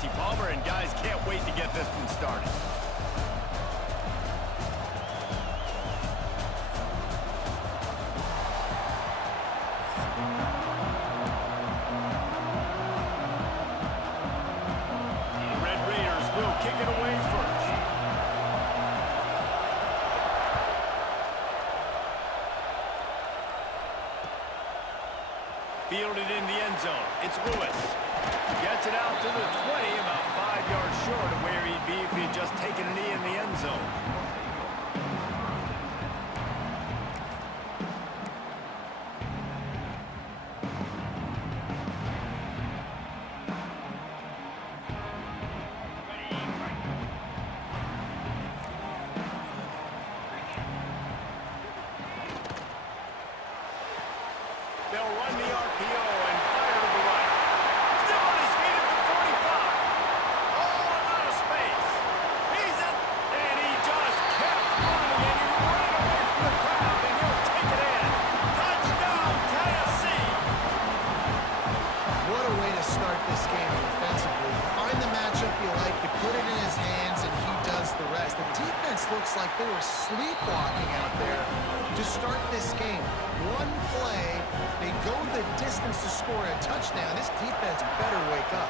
Jesse Palmer, and guys can't wait to get this one started. The Red Raiders will kick it away first. Fielded in the end zone. It's Lewis. Gets it out to the 20, about 5 yards short of where he'd be if he had just taken a knee in the end zone. They'll run the RPO and fire to the right. Still on his feet at the 45. Oh, a lot of space. He's up, and he just kept running, and he ran away from the crowd, and he'll take it in. Touchdown, Tennessee. What a way to start this game defensively. Find the matchup you like, you put it in his hands, and he does the rest. The defense looks like they were sleepwalking out there to start this game. One play, they go the distance to score a touchdown. This defense better wake up.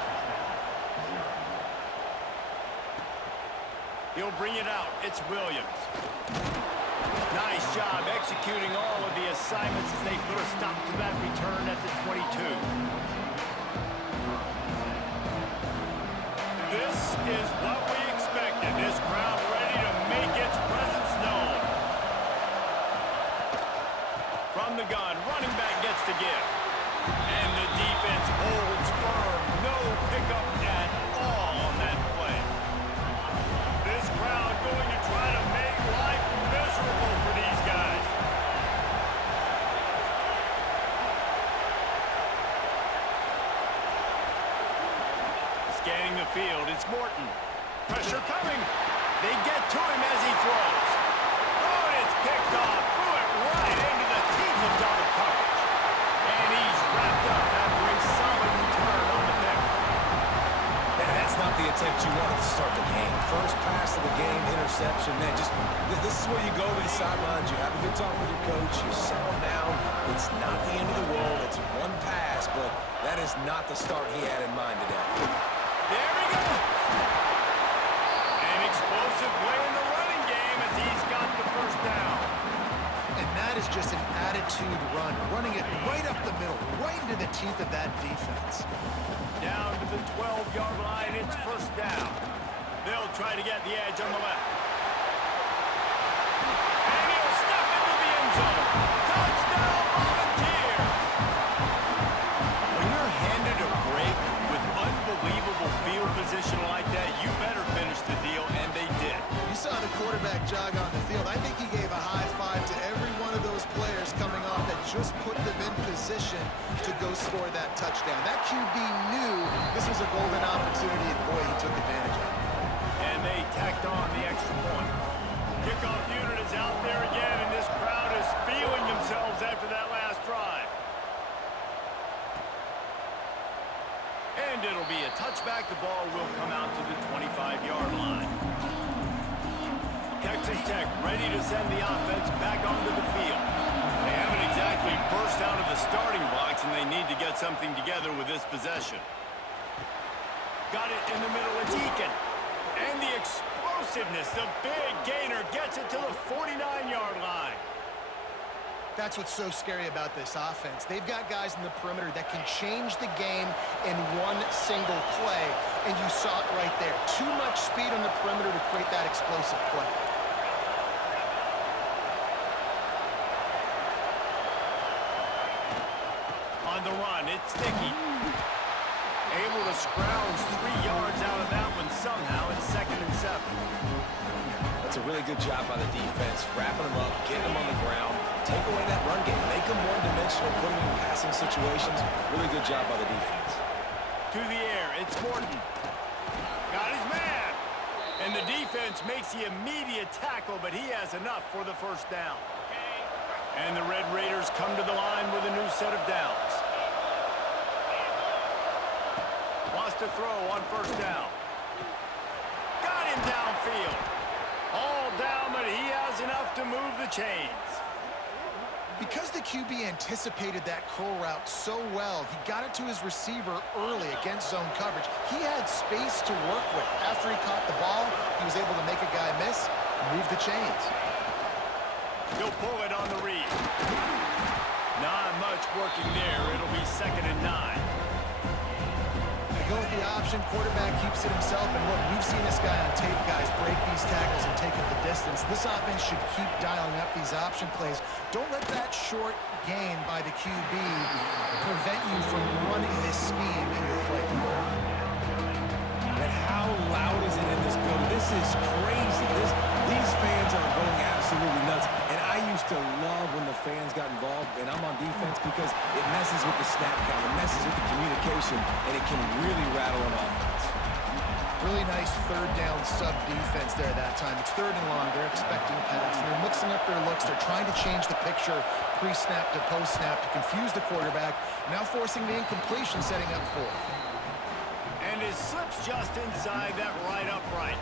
He'll bring it out. It's Williams. Nice job executing all of the assignments as they put a stop to that return at the 22. This is what we expected. This crowd ready to make its presence known. From the gun, running back gets to give. And the defense holds firm. No pickup at all on that play. This crowd going to try to make life miserable for these guys. Scanning the field, it's Morton. Pressure coming. They get to him as he throws. Oh, and it's picked off. Threw it right into the teeth of double coverage. And he's wrapped up after a solid return on the pick. And that's not the attempt you wanted to start the game. First pass of the game, interception. Man, this is where you go to the sidelines. You have a good talk with your coach. You settle down. It's not the end of the world. It's one pass, but that is not the start he had in mind today. There he goes. An explosive play in the running game as he's got the first down. And that is just an attitude run, running it right up the middle, right into the teeth of that defense. Down to the 12-yard line, it's first down. They'll try to get the edge on the left. And he'll step into the end zone. Touchdown, Volunteers! When you're handed a break with unbelievable field position like that, you better finish the deal, and they did. You saw the quarterback jog on the field. I think he gave a high five to every one of those players coming off that just put them in position to go score that touchdown. That QB knew this was a golden opportunity, and boy, he took advantage of it. And they tacked on the extra point. Kickoff unit is out there again, and this crowd is feeling themselves after that last drive. And it'll be a touchback. The ball will come out to the 25-yard line. Texas Tech ready to send the offense back onto the field. They haven't exactly burst out of the starting blocks, and they need to get something together with this possession. Got it in the middle of Deacon. And the explosiveness, the big gainer gets it to the 49-yard line. That's what's so scary about this offense. They've got guys in the perimeter that can change the game in one single play, and you saw it right there. Too much speed on the perimeter to create that explosive play. On the run, it's Dickey. Able to scrounge 3 yards out of that one somehow. It's 2nd and 7. That's a really good job by the defense, wrapping them up, getting them on the ground, take away that run game, make them one-dimensional, put them in passing situations. Really good job by the defense. To the air, it's Morton. Got his man. And the defense makes the immediate tackle, but he has enough for the first down. And the Red Raiders come to the line with a new set of downs. Lost to throw on first down. Got him downfield. All down, but he has enough to move the chains. Because the QB anticipated that curl route so well, he got it to his receiver early against zone coverage. He had space to work with. After he caught the ball, he was able to make a guy miss and move the chains. He'll pull it on the read. Not much working there. It'll be 2nd and 9. They go with the option. Quarterback keeps it himself. And look, we've seen this guy on tape, guys, break these tackles and take up the distance. This offense should keep dialing up these option plays. Don't let that short gain by the QB prevent you from running this scheme in your play. But how loud is it in this building? This is crazy. These fans are going absolutely nuts. And I used to love when the fans got involved, and I'm on defense because it messes with the snap count, it messes with the communication, and it can really rattle an offense. Really nice third down sub defense there that time. It's 3rd and long. They're expecting pass, and they're mixing up their looks. They're trying to change the picture pre-snap to post-snap to confuse the quarterback, now forcing the incompletion, setting up 4th. And it slips just inside that right upright.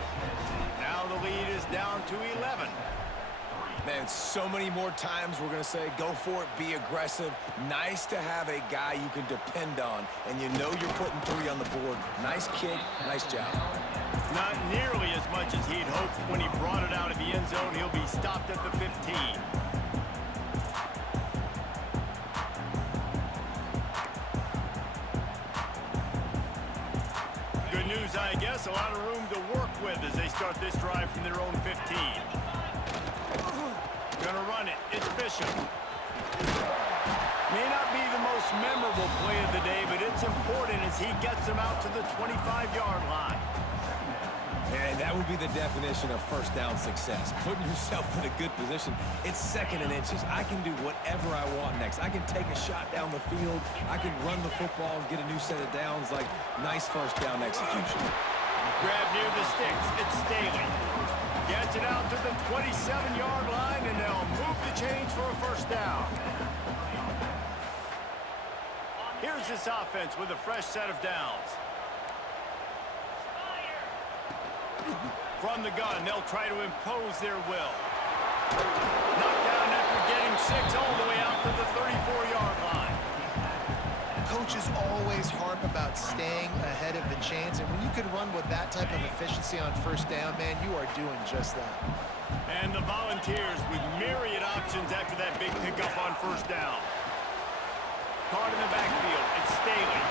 Now the lead is down to 11. Man, so many more times we're going to say, go for it, be aggressive. Nice to have a guy you can depend on, and you know you're putting 3 on the board. Nice kick, nice job. Not nearly as much as he'd hoped when he brought it out of the end zone. He'll be stopped at the 15. Good news, I guess. A lot of room to work with as they start this drive from their own 15. Gonna run it. It's Bishop. May not be the most memorable play of the day, but it's important as he gets them out to the 25-yard line. And that would be the definition of first down success. Putting yourself in a good position. It's 2nd and inches. I can do whatever I want next. I can take a shot down the field. I can run the football and get a new set of downs. Like, nice first down execution. Grab near the sticks. It's Staley. Gets it out to the 27-yard line, and they'll move the chains for a first down. Here's this offense with a fresh set of downs. From the gun, they'll try to impose their will. Knocked down after getting 6 all the way out to the 34-yard line. Coaches always harp about staying ahead of the chains, and when you can run with that type of efficiency on first down, man, you are doing just that. And the Volunteers with myriad options after that big pickup on first down. Caught in the backfield, it's Staley.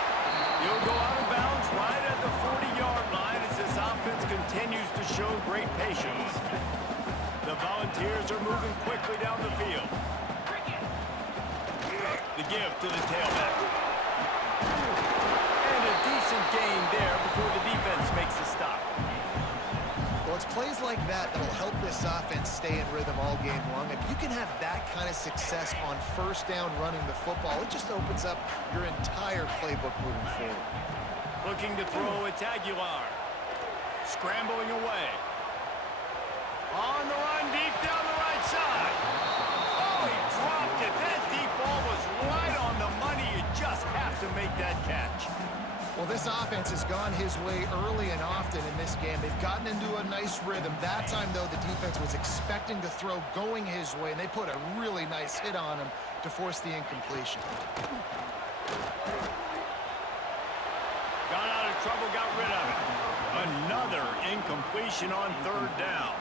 He'll go out of bounds right at the 40-yard line as this offense continues to show great patience. The Volunteers are moving quickly down the field. The give to the tailback. And a decent gain there before the defense makes a stop. Well, it's plays like that that'll help this offense stay in rhythm all game long. If you can have that kind of success on first down running the football, it just opens up your entire playbook moving forward. Looking to throw, it's Aguilar. Scrambling away. On the run, deep down the right side. Oh, he dropped it. That deep ball was right on the money. You just have to make that catch. Well, this offense has gone his way early and often in this game. They've gotten into a nice rhythm. That time, though, the defense was expecting to throw going his way, and they put a really nice hit on him to force the incompletion. Got out of trouble, got rid of it. Another incompletion on third down.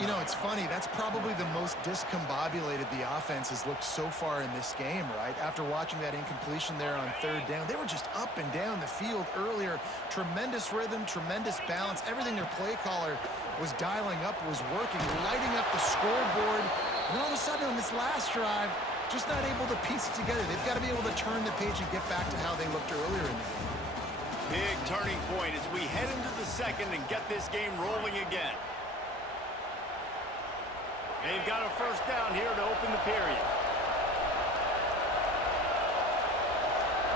You know, it's funny. That's probably the most discombobulated the offense has looked so far in this game, right? After watching that incompletion there on third down, they were just up and down the field earlier. Tremendous rhythm, tremendous balance. Everything their play caller was dialing up was working, lighting up the scoreboard. And all of a sudden on this last drive, just not able to piece it together. They've got to be able to turn the page and get back to how they looked earlier in the game. Big turning point as we head into the second and get this game rolling again. They've got a first down here to open the period.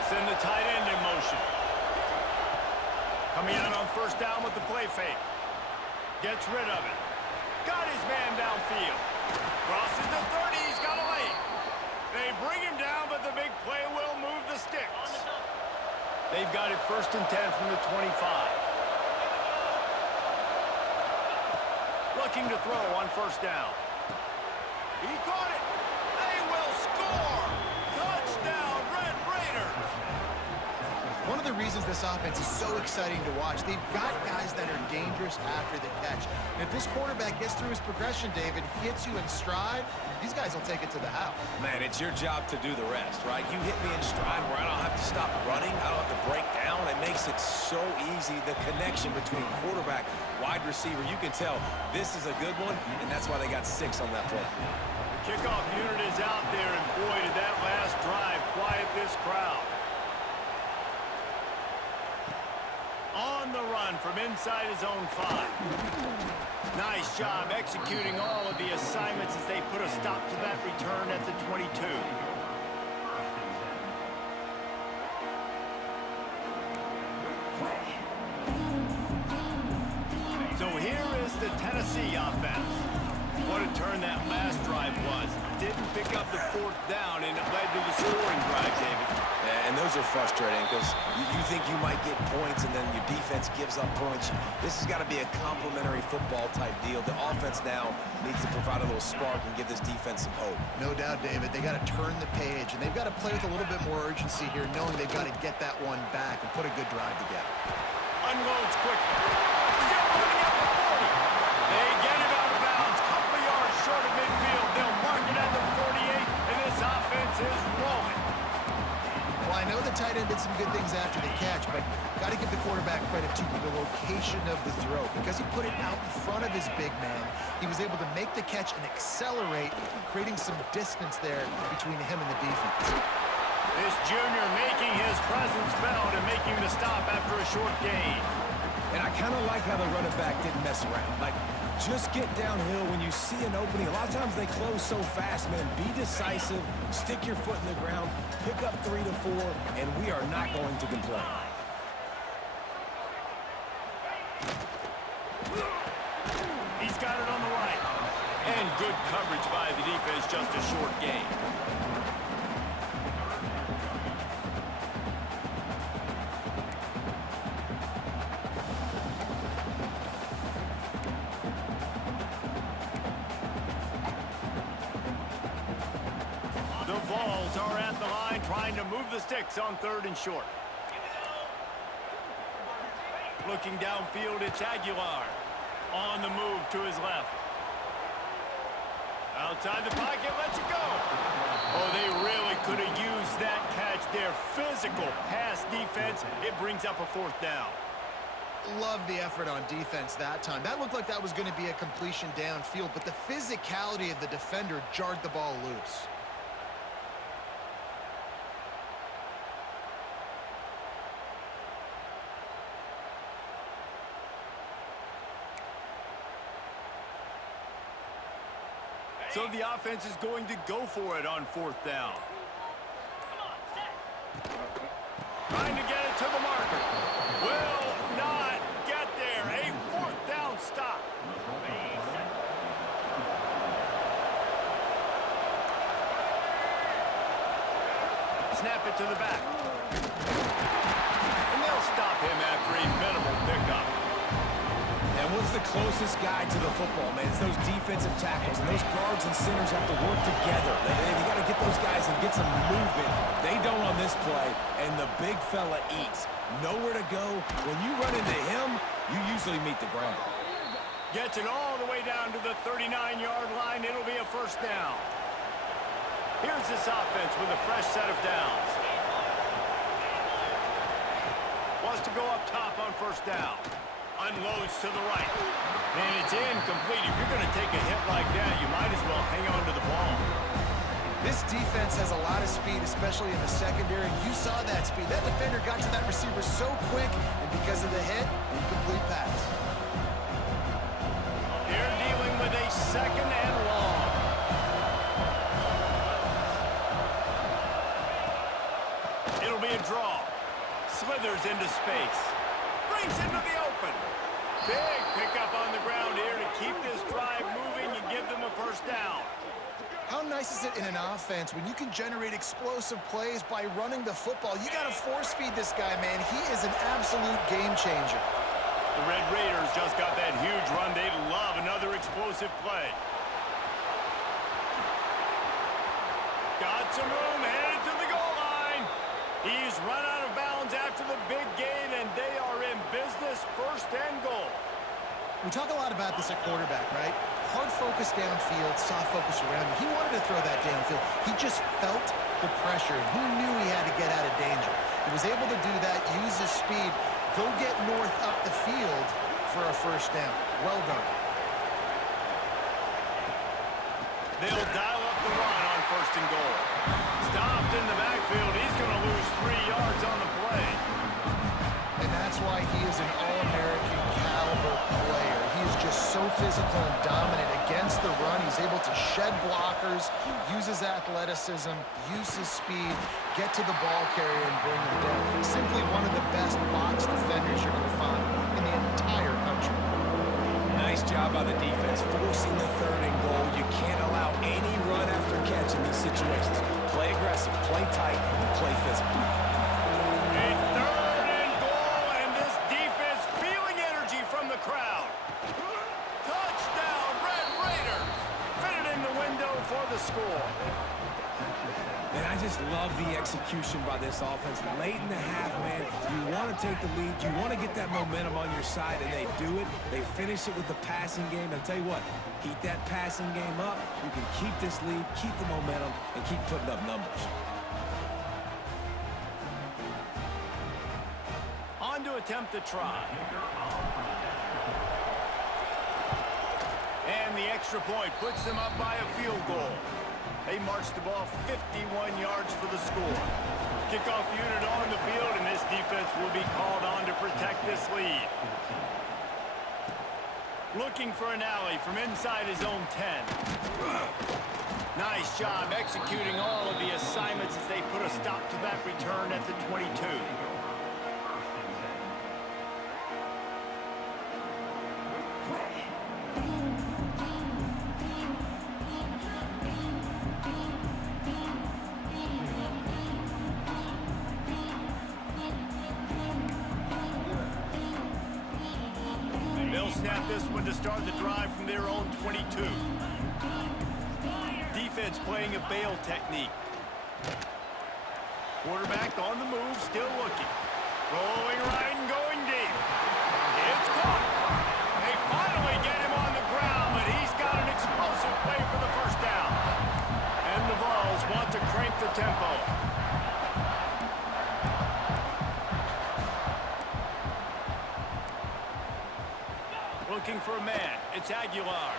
Send the tight end in motion. Coming out on first down with the play fake. Gets rid of it. Got his man downfield. Crosses the 30. He's got a lane. They bring him down, but the big play will move the sticks. They've got it 1st and 10 from the 25. Looking to throw on 1st down. He caught it. They will score. Touchdown, Red Raiders. One of the reasons this offense is so exciting to watch, they've got guys that are dangerous after the catch. And if this quarterback gets through his progression, David, hits you in stride, these guys will take it to the house. Man, it's your job to do the rest, right? You hit me in stride where I don't have to stop running. I don't have to break down. It makes it so easy. The connection between quarterback, wide receiver, you can tell this is a good one, and that's why they got 6 on that play. The kickoff unit is out there, and boy, did that last drive quiet this crowd. On the run from inside his own 5. Nice job executing all of the assignments as they put a stop to that return at the 22. So here is the Tennessee offense. What a turn that last drive was. Didn't pick up the 4th down, and it led to the scoring drive, David. Yeah, and those are frustrating because you think you might get points and then your defense gives up points. This has got to be a complementary football type deal. The offense now needs to provide a little spark and give this defense some hope. No doubt, David. They got to turn the page, and they've got to play with a little bit more urgency here, knowing they've got to get that one back and put a good drive together. Unloads quickly. Still running up the 40. They get it out of bounds. Couple of yards short of midfield. They'll mark it at the 48, and this offense is rolling. Well, I know the tight end did some good things after the catch, but got to give the quarterback credit to the location of the throw. Because he put it out in front of his big man, he was able to make the catch and accelerate, creating some distance there between him and the defense. This junior making his presence felt and making the stop after a short gain. And I kind of like how the running back didn't mess around. Like, just get downhill when you see an opening. A lot of times they close so fast, man. Be decisive, stick your foot in the ground, pick up 3 to 4, and we are not going to complain. He's got it on the right. And good coverage by the defense, just a short gain. Are at the line trying to move the sticks on 3rd and short. Looking downfield, it's Aguilar. On the move to his left. Outside the pocket, lets it go. Oh, they really could have used that catch there. Physical pass defense. It brings up a 4th down. Love the effort on defense that time. That looked like that was going to be a completion downfield, but the physicality of the defender jarred the ball loose. So the offense is going to go for it on 4th down. Trying to get it to the marker. Will not get there. A 4th down stop. Snap it to the back. And they'll stop him after a minimal pickup. And what's the closest guy to the football, man? It's those defensive tackles, and those guards and centers have to work together. They got to get those guys and get some movement. They don't on this play, and the big fella eats. Nowhere to go. When you run into him, you usually meet the ground. Gets it all the way down to the 39-yard line. It'll be a 1st down. Here's this offense with a fresh set of downs. Wants to go up top on 1st down. Unloads to the right. And it's incomplete. If you're going to take a hit like that, you might as well hang on to the ball. This defense has a lot of speed, especially in the secondary. You saw that speed. That defender got to that receiver so quick, and because of the hit, incomplete pass. They're dealing with a 2nd and long. It'll be a draw. Slithers into space. Brings into the open. Big pickup on the ground here to keep this drive moving and give them a 1st down. How nice is it in an offense when you can generate explosive plays by running the football? You got to force feed this guy, man. He is an absolute game changer. The Red Raiders just got that huge run. They'd love another explosive play. Got some room, headed to the goal line. He's run out of bounds after the big gain, and they are in business, 1st and goal. We talk a lot about this at quarterback, right? Hard focus downfield, soft focus around him. He wanted to throw that downfield. He just felt the pressure. He knew he had to get out of danger. He was able to do that, use his speed, go get north up the field for a 1st down. Well done. They'll dial up the run on 1st and goal. Stopped in the backfield. He's going to lose 3 yards on the play. And that's why he is an All-American caliber player. He is just so physical and dominant against the run. He's able to shed blockers, use his athleticism, use his speed, get to the ball carrier and bring him down. Simply one of the best box defenders you're going to find in the entire country. Nice job by the defense, forcing the 3rd and goal. You can't allow any run after catch in these situations. Play aggressive, play tight, and play physical. A 3rd and goal, and this defense feeling energy from the crowd. Touchdown, Red Raiders. Fitted in the window for the score. And I just love the execution by this offense. Late in the half, man, you want to take the lead. You want to get that momentum on your side, and they do it. They finish it with the passing game. I'll tell you what, keep that passing game up. You can keep this lead, keep the momentum, and keep putting up numbers. On to attempt the try. And the extra point puts them up by a field goal. They march the ball 51 yards for the score. Kickoff unit on the field, and this defense will be called on to protect this lead. Looking for an alley from inside his own 10. Nice job executing all of the assignments as they put a stop to that return at the 22. They'll snap this one to start the drive from their own 22. Defense playing a bail technique. Quarterback on the move, still looking. Rolling right and going deep. It's caught. They finally get him on the ground, but he's got an explosive play for the 1st down. And the Vols want to crank the tempo. Looking for a man. It's Aguilar.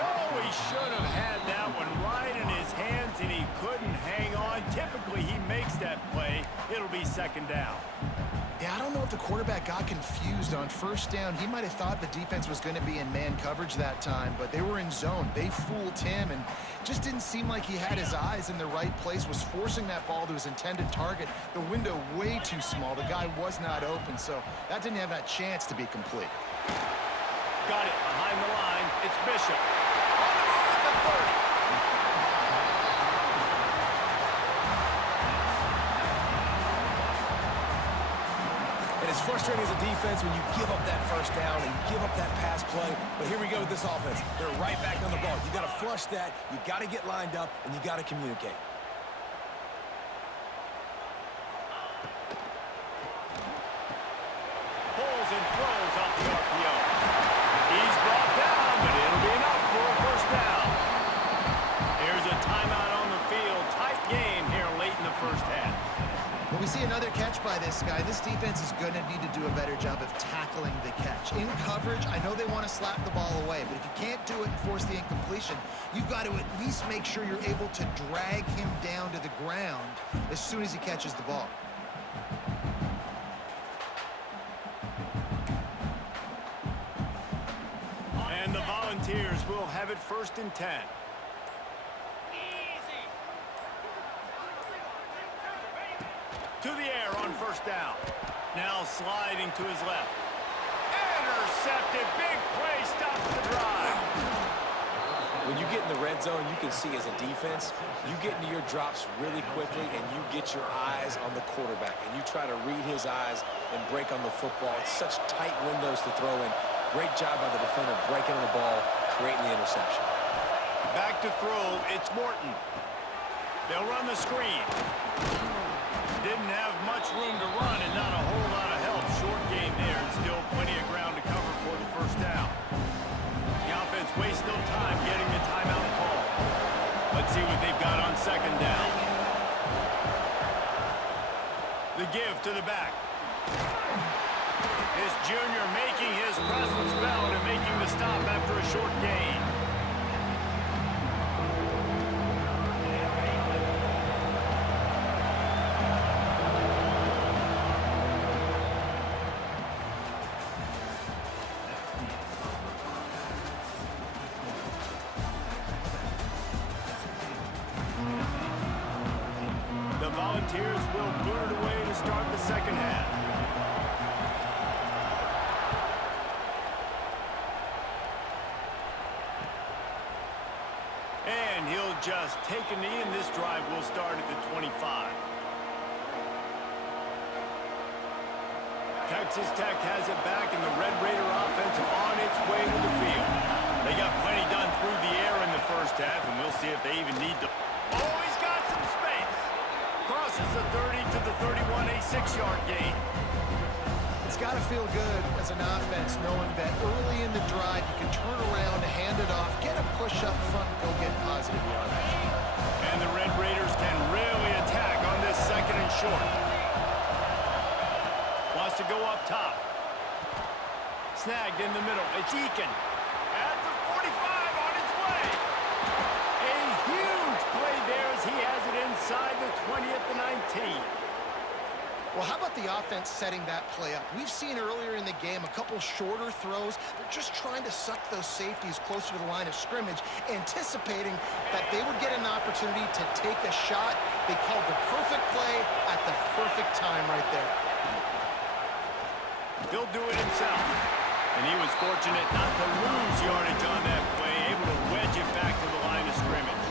Oh, he should have had that one right in his hands, and he couldn't hang on. Typically, he makes that play. It'll be 2nd down. Yeah, I don't know if the quarterback got confused on 1st down. He might have thought the defense was going to be in man coverage that time, but they were in zone. They fooled him, and just didn't seem like he had his eyes in the right place, was forcing that ball to his intended target. The window way too small. The guy was not open, so that didn't have that chance to be complete. Got it behind the line. It's Bishop. On the move at the 30. And it's frustrating as a defense when you give up that 1st down and you give up that pass play. But here we go with this offense. They're right back on the ball. You got to flush that. You got to get lined up, and you got to communicate. Pulls and throws off the RPO. He's brought down, but it'll be enough for a 1st down. Here's a timeout on the field. Tight game here late in the 1st half. When we see another catch by this guy, this defense is going to need to do a better job of tackling the catch. In coverage, I know they want to slap the ball away, but if you can't do it and force the incompletion, you've got to at least make sure you're able to drag him down to the ground as soon as he catches the ball. And the Volunteers will have it 1st and 10. To the air on 1st down. Now sliding to his left. Intercepted. Big play stops the drive. When you get in the red red zone, you can see as a defense, you get into your drops really quickly and you get your eyes on the quarterback and you try to read his eyes and break on the football. It's such tight windows to throw in. Great job by the defender breaking on the ball, creating the interception. Back to throw, it's Morton. They'll run the screen. Didn't have much room to run and not a whole lot of help. Short game there and still plenty of ground to cover for the first down. The offense wastes no time getting the timeout call. Let's see what they've got on second down. The give to the back. This junior making his presence felt and making the stop after a short gain. The Volunteers will boot it away to start the second half. And he'll just take a knee, and this drive will start at the 25. Texas Tech has it back, and the Red Raider offense on its way to the field. They got plenty done through the air in the first half, and we'll see if they even need to. Oh, he's got some space. Crosses the 30 to the 31, a 6-yard gain. It's got to feel good as an offense knowing that early in the drive you can turn around, hand it off, get a push up front, go get positive yardage. And the Red Raiders can really attack on this second and short. Wants to go up top. Snagged in the middle. It's Eakin. At the 45 on his way. A huge play there as he has it inside the 20 at the 19. Well, how about the offense setting that play up? We've seen earlier in the game a couple shorter throws. They're just trying to suck those safeties closer to the line of scrimmage, anticipating that they would get an opportunity to take a shot. They called the perfect play at the perfect time right there. He'll do it himself. And he was fortunate not to lose yardage on that play, able to wedge it back to the line of scrimmage.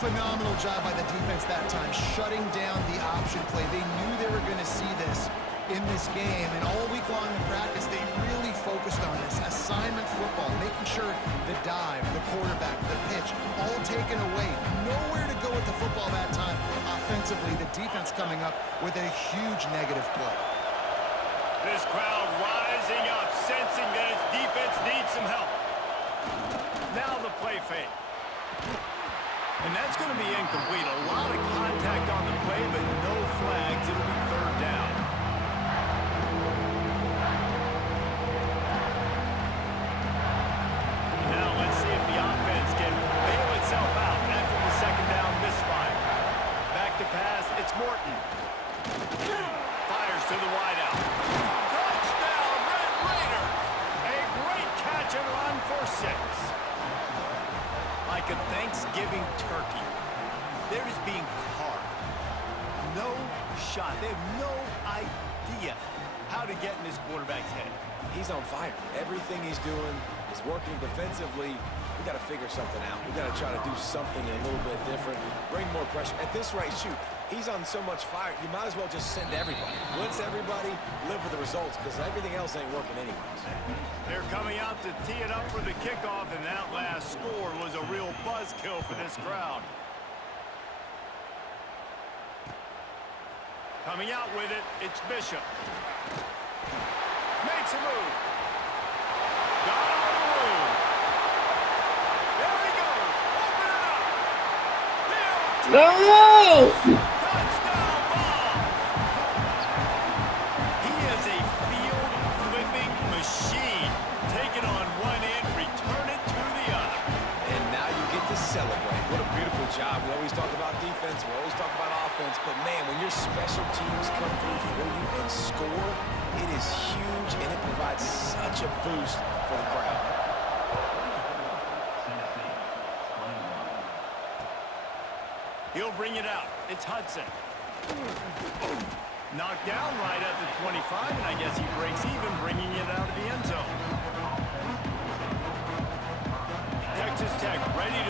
Phenomenal job by the defense that time, shutting down the option play. They knew they were going to see this in this game, and all week long in practice, they really focused on this. Assignment football, making sure the dive, the quarterback, the pitch, all taken away. Nowhere to go with the football that time. Offensively, the defense coming up with a huge negative play. This crowd rising up, sensing that its defense needs some help. Now the play fake. And that's going to be incomplete. A lot of contact on the play, but no flags. It'll be third down. Now let's see if the offense can bail itself out after the second down misfire. Back to pass, it's Morton. Fires to the wideout. Touchdown, Red Raider! A great catch and run for 6. Like a Thanksgiving turkey, they're just being carved. No shot. They have no idea how to get in this quarterback's head. He's on fire. Everything he's doing is working defensively. We got to figure something out. We got to try to do something a little bit different, bring more pressure. At this rate, shoot, he's on so much fire, you might as well just send everybody. Blitz everybody, live with the results, because everything else ain't working anyways. They're coming out to tee it up for the kickoff, and that last score was a real buzzkill for this crowd. Coming out with it, it's Bishop. Makes a move. Got out of room. There he goes. Open it up. Touchdown ball. He is a field-flipping machine. Take it on one end, return it to the other. And now you get to celebrate. What a beautiful job. We always talk about defense. We always talk about offense. But, man, when your special teams come through for you and score, it is huge, and it provides such a boost for the crowd. He'll bring it out. It's Hudson. Knocked down right at the 25, and I guess he breaks even, bringing it out of the end zone. Texas Tech ready to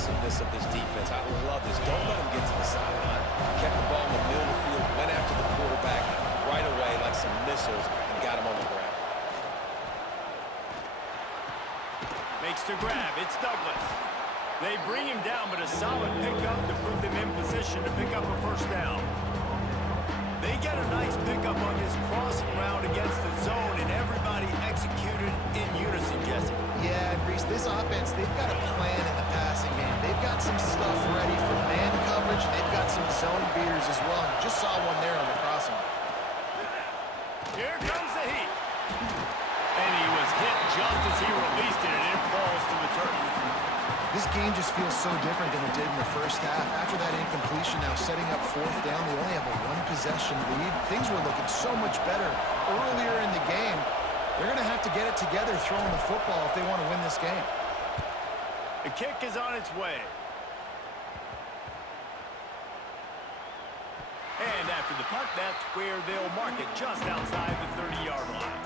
aggressiveness of this defense. I love this. Don't let them get to the sideline. Kept the ball in the middle of the field, went after the quarterback right away like some missiles, and got him on the ground. Makes the grab. It's Douglas. They bring him down, but a solid pickup to put them in position to pick up a first down. They get a nice pickup on this crossing route against the zone, and everybody executed in unison, Jesse. Yeah, and Reese, this offense, they've got a plan in the passing game. They've got some stuff ready for man coverage, and they've got some zone beaters as well. And just saw one there on the crossing. Here comes the heat. And he was hit just as he released it, and it falls to the turf. This game just feels so different than it did in the first half. After that incompletion, now setting up fourth down, they only have a one-possession lead. Things were looking so much better earlier in the game. They're going to have to get it together throwing the football if they want to win this game. The kick is on its way. And after the punt, that's where they'll mark it, just outside the 30-yard line.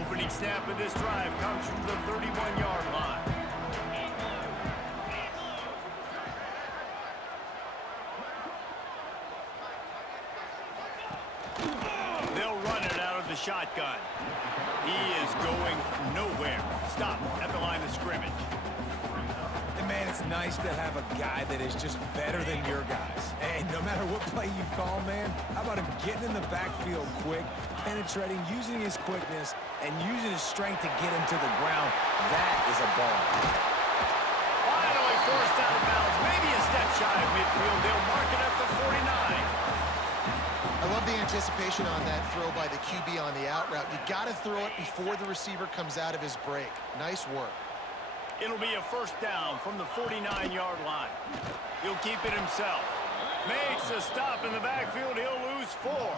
Opening snap of this drive comes from the 31-yard line. They'll run it out of the shotgun. He is going nowhere. Stop at the line of scrimmage. And man, it's nice to have a guy that is just better than your guys. And no matter what play you call, man, how about him getting in the backfield quick, penetrating, using his quickness, and using his strength to get him to the ground. That is a ball. Finally forced out of bounds. Maybe a step shy of midfield. They'll mark it at the 49. I love the anticipation on that throw by the QB on the out route. You got to throw it before the receiver comes out of his break. Nice work. It'll be a first down from the 49-yard line. He'll keep it himself. Makes a stop in the backfield. He'll lose 4.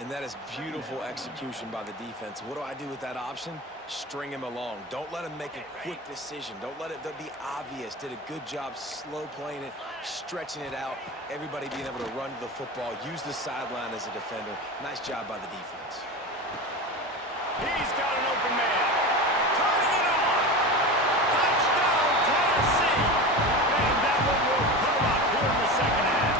And that is beautiful execution by the defense. What do I do with that option? String him along. Don't let him make a quick decision. Don't let it be obvious. Did a good job slow playing it, stretching it out. Everybody being able to run to the football, use the sideline as a defender. Nice job by the defense. He's got an open man. Turning it on. Touchdown, Tennessee. And that one will come up here in the second half.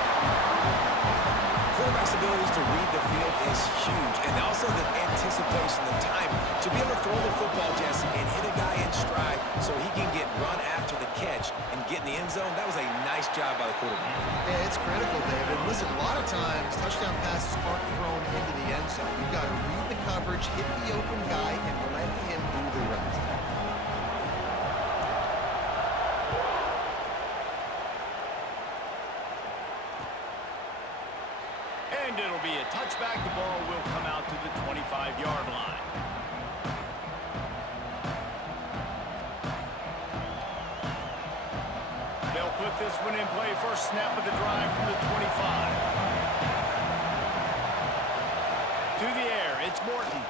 Quarterback's abilities to read the field is huge, and also the anticipation, the timing. To be able to throw the football, Jesse, and hit a guy in stride so he can get run after the catch and get in the end zone, that was a nice job by the quarterback. Yeah, it's critical, David. Listen, a lot of times, touchdown passes aren't thrown into the end zone. You've got to read the coverage, hit the open guy, and let him do the rest. And it'll be a touchback. The ball will come out to the 25-yard line. They'll put this one in play. First snap of the drive from the 25. To the air, it's Morton.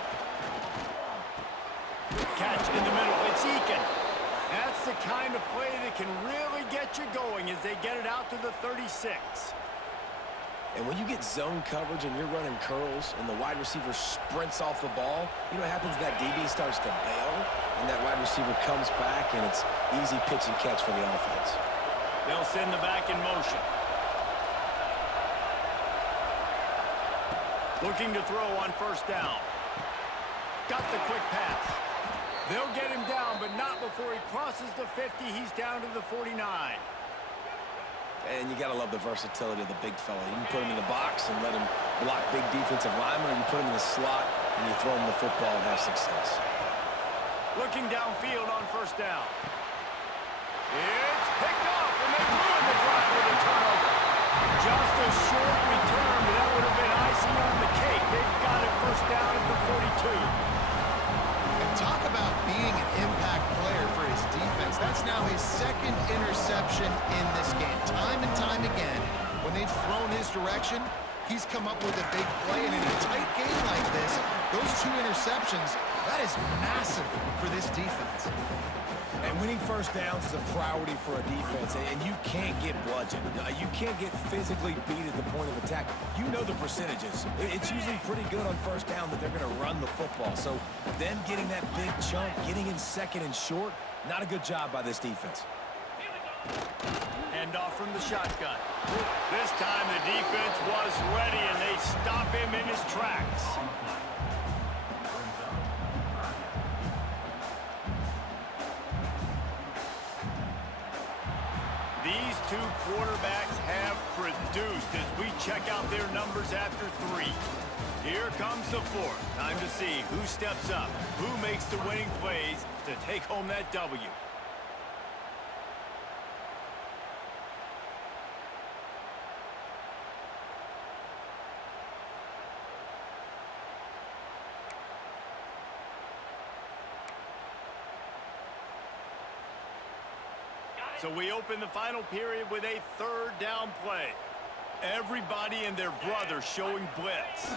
Catch in the middle, it's Eakin. That's the kind of play that can really get you going as they get it out to the 36. And when you get zone coverage and you're running curls and the wide receiver sprints off the ball, you know what happens? That DB starts to bail, and that wide receiver comes back, and it's easy pitch and catch for the offense. They'll send the back in motion. Looking to throw on first down. Got the quick pass. They'll get him down, but not before he crosses the 50. He's down to the 49. And you got to love the versatility of the big fella. You can put him in the box and let him block big defensive linemen, or you put him in the slot and you throw him the football and have success. Looking downfield on first down. It's picked off, and they ruined the drive with a turnover. Just a short return, but that would have been icing on the cake. They've got it first down at the 42. And talk about being an impact player for his defense. That's now his second interception in this game. Time and time again, when they've thrown his direction, he's come up with a big play. And in a tight game like this, those 2 interceptions, that is massive for this defense. And winning first downs is a priority for a defense, and you can't get bludgeoned. You can't get physically beat at the point of attack. You know the percentages. It's usually pretty good on first down that they're going to run the football. So them getting that big chunk, getting in second and short, not a good job by this defense. Hand off from the shotgun. This time the defense was ready, and they stop him in his tracks. These two quarterbacks have produced as we check out their numbers after 3. Here comes the 4th. Time to see who steps up, who makes the winning plays to take home that W. So we open the final period with a 3rd down play. Everybody and their brother showing blitz.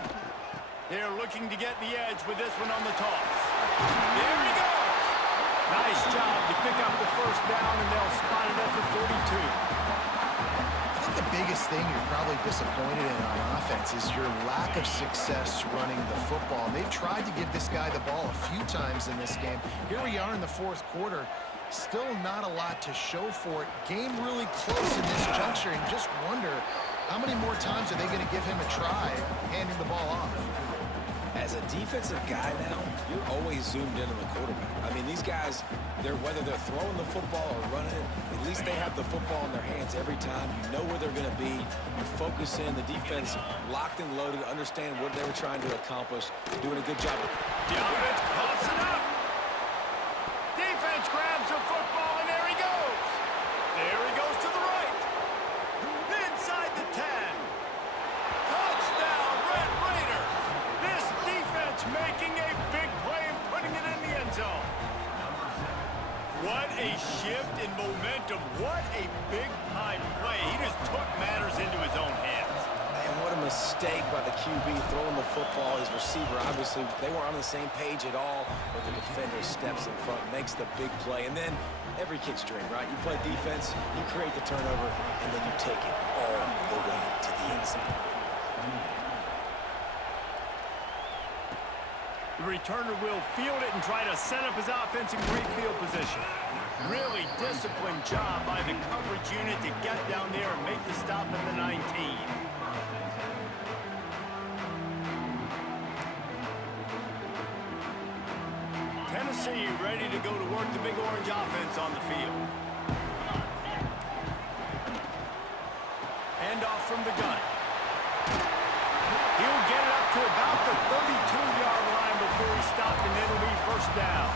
They're looking to get the edge with this one on the toss. There he goes! Nice job to pick up the 1st down, and they'll spot it at the 42. I think the biggest thing you're probably disappointed in on offense is your lack of success running the football. They've tried to give this guy the ball a few times in this game. Here we are in the 4th quarter. Still not a lot to show for it. Game really close in this juncture, and just wonder how many more times are they going to give him a try handing the ball off. As a defensive guy now, you're always zoomed in on the quarterback. I mean, these guys, whether they're throwing the football or running it, at least they have the football in their hands every time. You know where they're going to be. You focus in. The defense locked and loaded, understand what they were trying to accomplish, doing a good job. The offense pops it up. Defense grabs the football, and there he goes. There he goes to the right. Inside the 10. Touchdown, Red Raiders. This defense making a big play and putting it in the end zone. What a shift in momentum. What a big-time play. He just took matters into his own hands. And what a mistake by the QB throwing the football. His receiver, obviously, they weren't on the same page at all, but the defender steps in front, makes the big play. And then every kid's dream, right? You play defense, you create the turnover, and then you take it all the way to the end zone. The returner will field it and try to set up his offense in great field position. Really disciplined job by the coverage unit to get down there and make the stop at the 19. Tennessee ready to go to work the Big Orange offense on the field. Hand off from the gun. He'll get it up to about the 32-yard line before he stopped, and it'll be 1st down.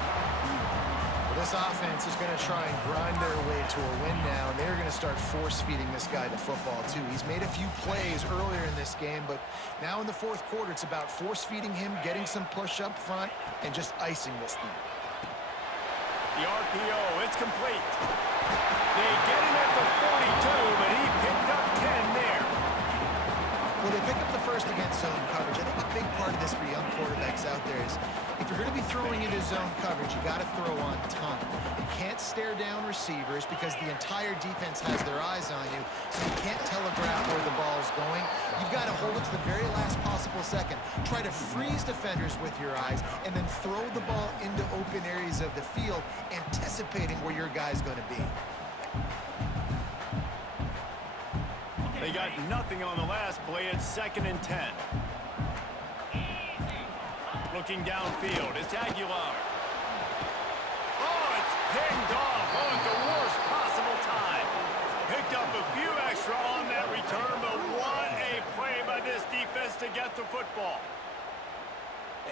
Well, this offense is going to try and grind their way to a win now, and they're going to start force-feeding this guy the football, too. He's made a few plays earlier in this game, but now in the 4th quarter, it's about force-feeding him, getting some push up front, and just icing this thing. The RPO, it's complete. They get him at the 42, but he picked up 10 there. Well, they pick up the 1st against zone coverage. I think a big part of this for young quarterbacks out there is if you're going to be throwing into zone coverage, you got to throw on time. You can't stare down receivers because the entire defense has their eyes on you, so you can't telegraph where the ball's going. You've got to hold it to the very last possible second. Try to freeze defenders with your eyes, and then throw the ball into open areas of the field, anticipating where your guy's going to be. They got nothing on the last play. It's 2nd and 10. Looking downfield, it's Aguilar. Oh, it's picked off. Oh, at the worst possible time. Picked up a few extra on that return, but what a play by this defense to get the football.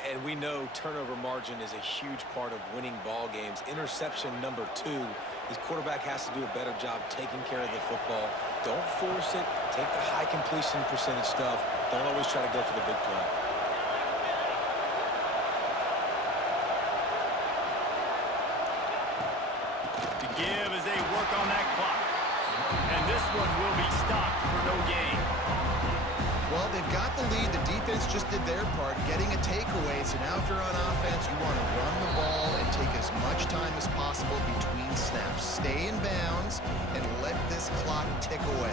And we know turnover margin is a huge part of winning ball games. Interception number 2. His quarterback has to do a better job taking care of the football. Don't force it. Take the high completion percentage stuff. Don't always try to go for the big play. To give as they work on that clock. And this one will be stopped for no gain. Well, they've got the lead. The defense just did their part, getting a takeaway. So now if you're on offense, you want to run the ball and take as much time as possible between snaps. Stay in bounds and let this clock tick away.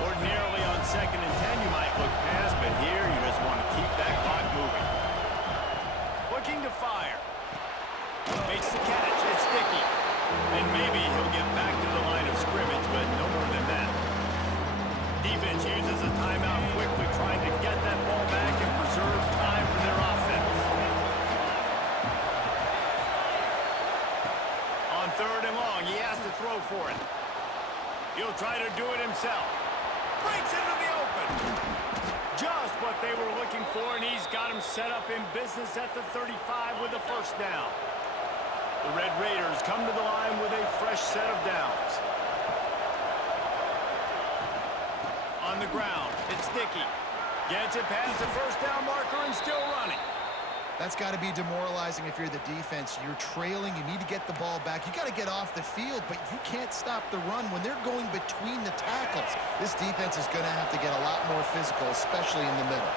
Ordinarily on 2nd and 10, you might look past, but here you just want to keep that clock moving. Looking to fire. Makes the catch. It's sticky. And maybe he'll get back to the line of scrimmage, but no more than that. Defense uses a timeout quickly, trying to get that ball back and preserve time for their offense. On 3rd and long, he has to throw for it. He'll try to do it himself. Breaks into the open. Just what they were looking for, and he's got him set up in business at the 35 with a first down. The Red Raiders come to the line with a fresh set of downs. On the ground, it's Dickey. Gets it past the first down marker and still running. That's got to be demoralizing if you're the defense. You're trailing. You need to get the ball back. You got to get off the field, but you can't stop the run when they're going between the tackles. This defense is going to have to get a lot more physical, especially in the middle.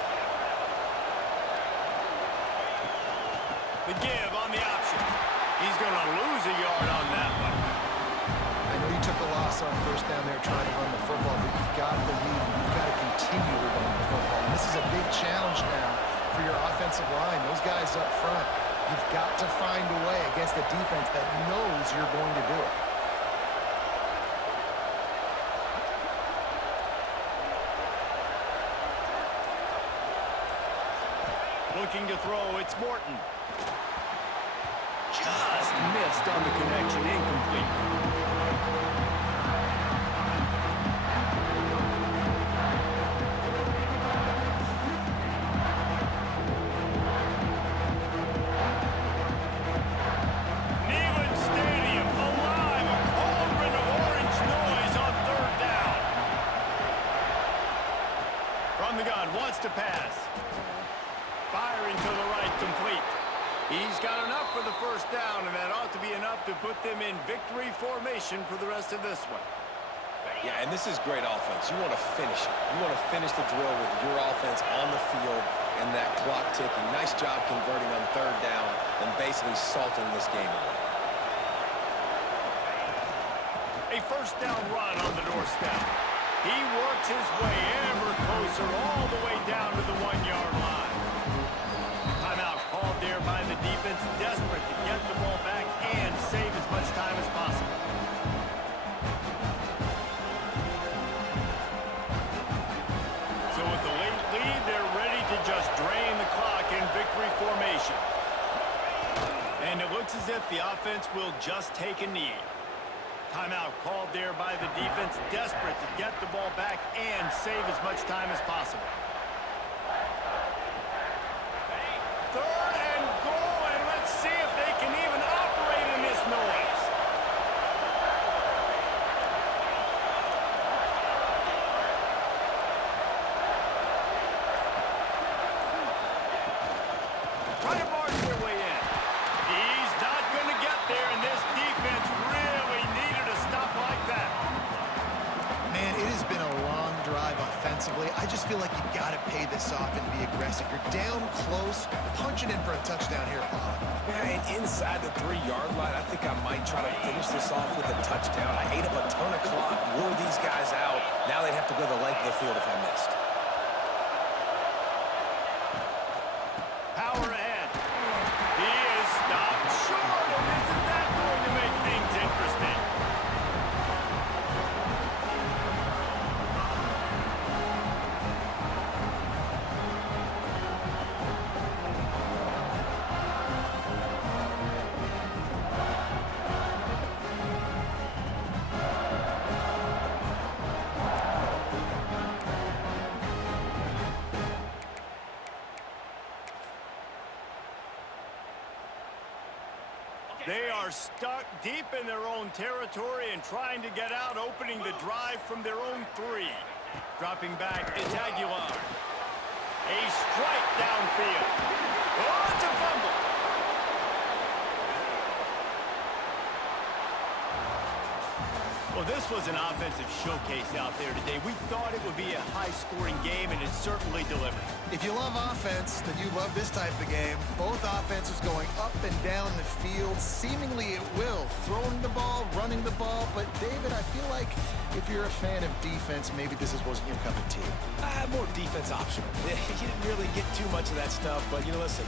The give on the option. He's going to lose a yard on that one. I know you took a loss on first down there trying to run the football, but you've got the lead, and you've got to continue to run the football. And this is a big challenge now for your offensive line. Those guys up front, you've got to find a way against a defense that knows you're going to do it. Looking to throw, it's Morton. Just missed on the connection, incomplete. Neyland Stadium, alive, a cauldron of orange noise on 3rd down. From the gun, wants to pass. Firing to the right, complete. He's got enough for the first down, and that ought to be enough to put them in victory formation for the rest of this one. Yeah, and this is great offense. You want to finish it. You want to finish the drill with your offense on the field and that clock ticking. Nice job converting on 3rd down and basically salting this game away. A first down run on the doorstep. He works his way ever closer all the way down to the 1-yard line. Timeout called there by the defense, desperate to get the ball back and save as much time as possible. So with the late lead, they're ready to just drain the clock in victory formation. And it looks as if the offense will just take a knee. Timeout called there by the defense, desperate to get the ball back and save as much time as possible. 3rd and goal, and let's see if they can even operate in this noise. Trying to barge their way in. He's not going to get there, and this defense really needed a stop like that. Man, it has been a long drive offensively. I just feel like you got to pay this off and be aggressive. You're down close, punching in for a touchdown here, Paul. Yeah, and inside the 3-yard line, I think I might try to finish this off with a touchdown. I ate up a ton of clock, wore these guys out. Now they'd have to go the length of the field if I missed. Power ahead. He is stopped short, and isn't that going to make things interesting? They are stuck deep in their own territory and trying to get out, opening the drive from their own 3. Dropping back, it's Aguilar. A strike downfield. Oh, it's a fumble. Well, this was an offensive showcase out there today. We thought it would be a high-scoring game, and it certainly delivered. If you love offense, then you love this type of game. Both offenses going up and down the field, seemingly at will. Throwing the ball, running the ball. But, David, I feel like if you're a fan of defense, maybe this wasn't your cup of tea. More defense optional. You didn't really get too much of that stuff, but, listen,